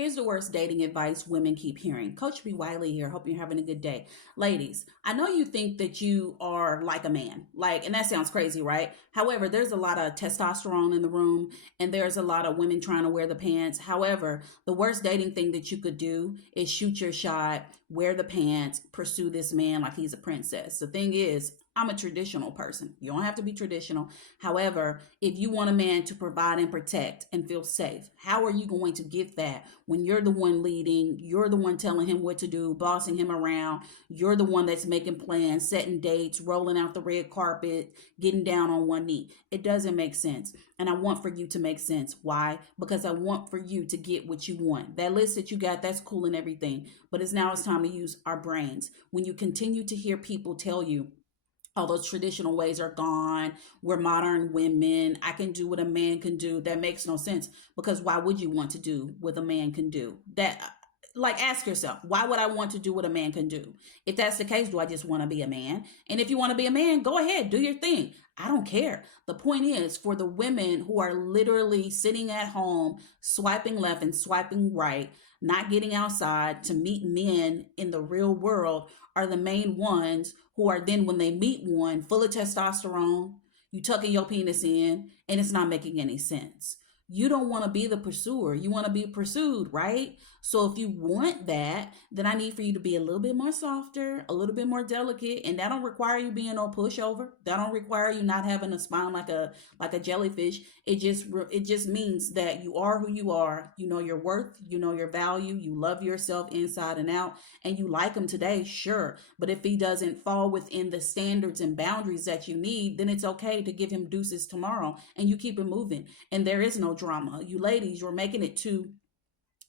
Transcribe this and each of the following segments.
Here's the worst dating advice women keep hearing. Coach B. Wiley here. Hope you're having a good day. Ladies, I know you think that you are like a man. And that sounds crazy, right? However, there's a lot of testosterone in the room and there's a lot of women trying to wear the pants. However, the worst dating thing that you could do is shoot your shot, wear the pants, pursue this man like he's a princess. The thing is, I'm a traditional person. You don't have to be traditional. However, if you want a man to provide and protect and feel safe, how are you going to give that when you're the one leading, you're the one telling him what to do, bossing him around, you're the one that's making plans, setting dates, rolling out the red carpet, getting down on one knee? It doesn't make sense. And I want for you to make sense. Why? Because I want for you to get what you want. That list that you got, that's cool and everything, but it's time to use our brains. When you continue to hear people tell you, all those traditional ways are gone. We're modern women. I can do what a man can do. That makes no sense, because why would you want to do what a man can do? Ask yourself, why would I want to do what a man can do? If that's the case, do I just want to be a man? And if you want to be a man, go ahead, do your thing. I don't care. The point is, for the women who are literally sitting at home, swiping left and swiping right, not getting outside to meet men in the real world, are the main ones who are then, when they meet one full of testosterone, you tucking your penis in, and it's not making any sense. You don't want to be the pursuer. You want to be pursued, right? So if you want that, then I need for you to be a little bit more softer, a little bit more delicate. And that don't require you being no pushover. That don't require you not having a spine like a jellyfish. It just means that you are who you are. You know your worth. You know your value. You love yourself inside and out. And you like him today, sure. But if he doesn't fall within the standards and boundaries that you need, then it's okay to give him deuces tomorrow. And you keep it moving. And there is no drama. You ladies, you're making it too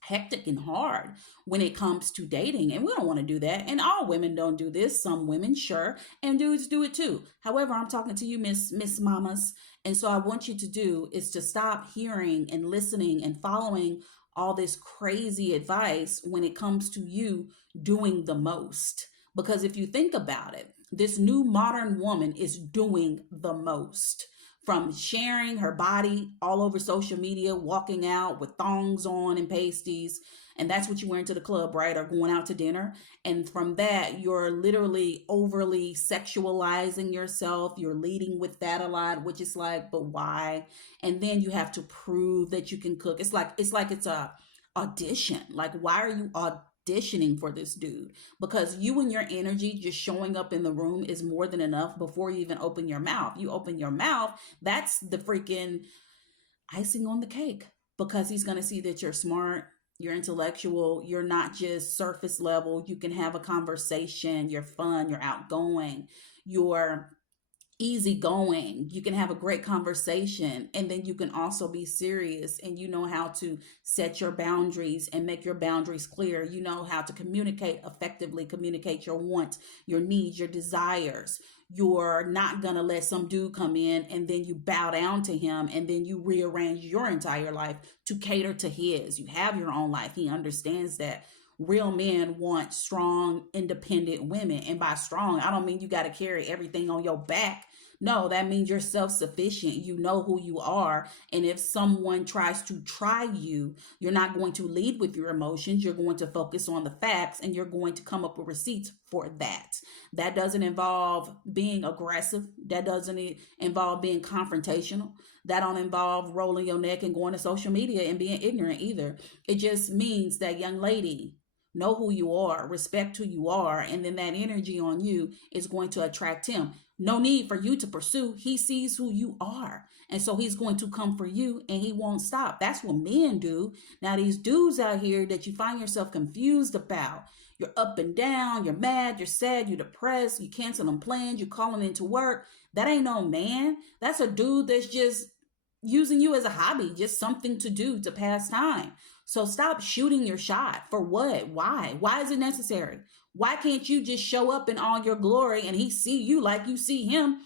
hectic and hard when it comes to dating, and we don't want to do that. And all women don't do this. Some women, sure, and dudes do it too. However, I'm talking to you, Miss Mamas, and so I want you to do is to stop hearing and listening and following all this crazy advice when it comes to you doing the most. Because if you think about it, this new modern woman is doing the most. From sharing her body all over social media, walking out with thongs on and pasties, and that's what you're wearing to the club, right? Or going out to dinner. And from that, you're literally overly sexualizing yourself. You're leading with that a lot, which is like, but why? And then you have to prove that you can cook. It's like it's a audition. Like, why are you auditioning for this dude? Because you and your energy just showing up in the room is more than enough before you even open your mouth. You open your mouth, that's the freaking icing on the cake, because he's going to see that you're smart, you're intellectual, you're not just surface level. You can have a conversation, you're fun, you're outgoing, you're easygoing, you can have a great conversation, and then you can also be serious, and you know how to set your boundaries and make your boundaries clear. You know how to communicate effectively, communicate your wants, your needs, your desires. You're not going to let some dude come in and then you bow down to him and then you rearrange your entire life to cater to his. You have your own life. He understands that. Real men want strong, independent women. And by strong, I don't mean you got to carry everything on your back. No, that means you're self-sufficient. You know who you are. And if someone tries to try you, you're not going to lead with your emotions. You're going to focus on the facts, and you're going to come up with receipts for that. That doesn't involve being aggressive. That doesn't involve being confrontational. That don't involve rolling your neck and going to social media and being ignorant either. It just means that, young lady, know who you are, respect who you are, and then that energy on you is going to attract him. No need for you to pursue. He sees who you are. And so he's going to come for you, and he won't stop. That's what men do. Now, these dudes out here that you find yourself confused about, you're up and down, you're mad, you're sad, you're depressed, you canceling plans, you're calling into work. That ain't no man. That's a dude that's just using you as a hobby, just something to do to pass time. So stop shooting your shot. For what? Why? Why is it necessary? Why can't you just show up in all your glory and he see you like you see him?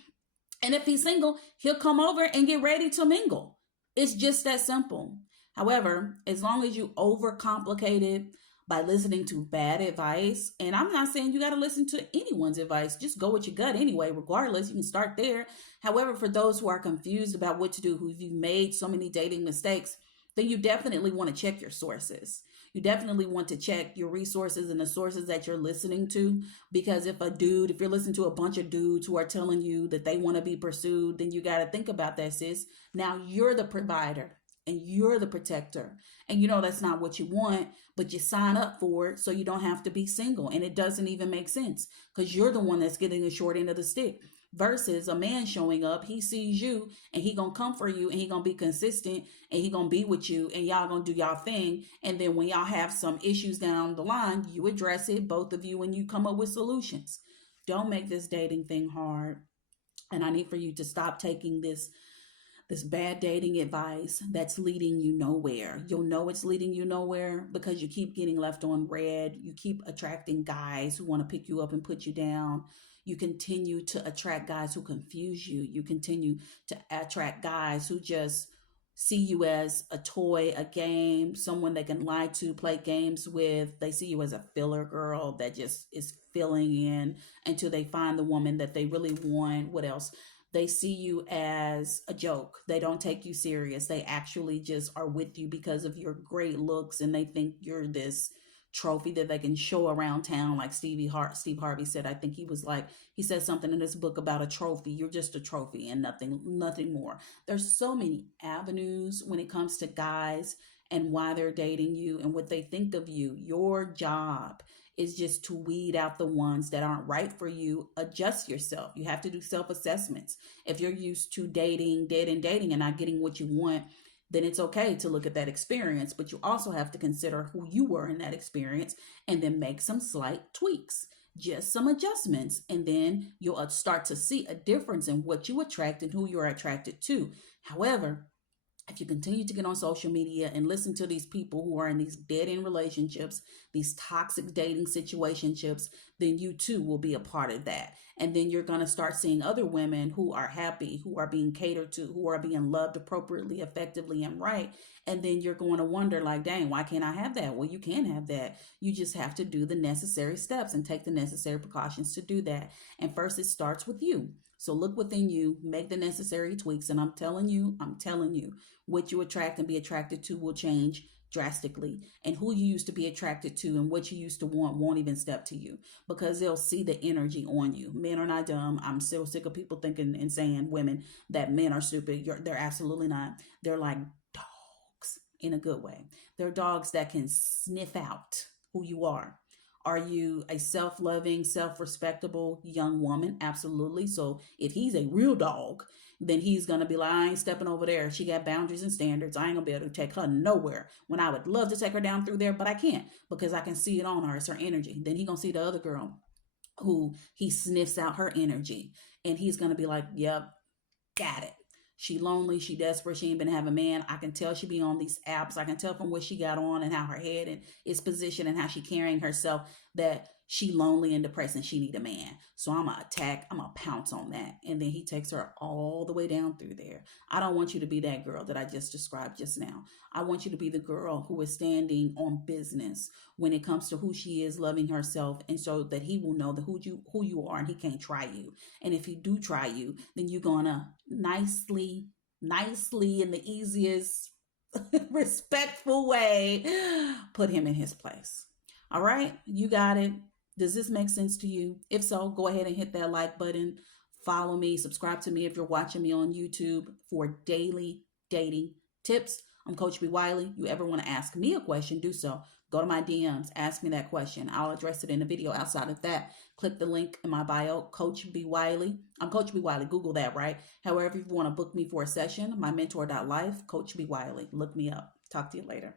And if he's single, he'll come over and get ready to mingle. It's just that simple. However, as long as you overcomplicate it by listening to bad advice, and I'm not saying you got to listen to anyone's advice, just go with your gut anyway, regardless, you can start there. However, for those who are confused about what to do, who've made so many dating mistakes, then you definitely want to check your sources. You definitely want to check your resources and the sources that you're listening to. Because if you're listening to a bunch of dudes who are telling you that they want to be pursued, then you got to think about that, sis. Now you're the provider and you're the protector. And you know that's not what you want, but you sign up for it so you don't have to be single. And it doesn't even make sense because you're the one that's getting the short end of the stick. Versus a man showing up, he sees you and he gonna come for you and he gonna be consistent and he gonna be with you and y'all gonna do y'all thing. And then when y'all have some issues down the line, you address it, both of you, and you come up with solutions. Don't make this dating thing hard. And I need for you to stop taking this bad dating advice that's leading you nowhere. You'll know it's leading you nowhere because you keep getting left on red. You keep attracting guys who want to pick you up and put you down. You continue to attract guys who confuse you. You continue to attract guys who just see you as a toy, a game, someone they can lie to, play games with. They see you as a filler girl that just is filling in until they find the woman that they really want. What else? They see you as a joke. They don't take you serious. They actually just are with you because of your great looks and they think you're this trophy that they can show around town. Like Steve Harvey said, I think he said something in this book about a trophy. You're just a trophy and nothing more. There's so many avenues when it comes to guys and why they're dating you and what they think of you. Your job is just to weed out the ones that aren't right for you. Adjust yourself. You have to do self-assessments. If you're used to dating and not getting what you want, then it's okay to look at that experience, but you also have to consider who you were in that experience and then make some slight tweaks, just some adjustments, and then you'll start to see a difference in what you attract and who you're attracted to. However, if you continue to get on social media and listen to these people who are in these dead end relationships, these toxic dating situationships, then you too will be a part of that. And then you're going to start seeing other women who are happy, who are being catered to, who are being loved appropriately, effectively, and right. And then you're going to wonder, like, dang, why can't I have that? Well, you can have that. You just have to do the necessary steps and take the necessary precautions to do that. And first, it starts with you. So look within you, make the necessary tweaks. And I'm telling you, what you attract and be attracted to will change drastically. And who you used to be attracted to and what you used to want won't even step to you because they'll see the energy on you. Men are not dumb. I'm so sick of people thinking and saying women that men are stupid. They're absolutely not. They're like dogs in a good way. They're dogs that can sniff out who you are. Are you a self-loving, self-respectable young woman? Absolutely. So if he's a real dog, then he's going to be like, I ain't stepping over there. She got boundaries and standards. I ain't going to be able to take her nowhere when I would love to take her down through there, but I can't because I can see it on her. It's her energy. Then he going to see the other girl who he sniffs out her energy and he's going to be like, yep, got it. She lonely, she desperate, she ain't been having a man. I can tell she be on these apps. I can tell from what she got on and how her head and is positioned and how she carrying herself that she lonely and depressed and she need a man. So I'm going to attack, I'm going to pounce on that. And then he takes her all the way down through there. I don't want you to be that girl that I just described just now. I want you to be the girl who is standing on business when it comes to who she is, loving herself, and so that he will know who you are and he can't try you. And if he do try you, then you're going to nicely in the easiest respectful way put him in his place. All right, you got it. Does this make sense to you? If so, go ahead and hit that like button. Follow me, subscribe to me if you're watching me on YouTube for daily dating tips. I'm Coach B. Wiley. You ever want to ask me a question, do so. Go to my DMs, ask me that question. I'll address it in a video. Outside of that, click the link in my bio, Coach B. Wiley. I'm Coach B. Wiley. Google that, right? However, if you want to book me for a session, my mentor.life, Coach B. Wiley. Look me up. Talk to you later.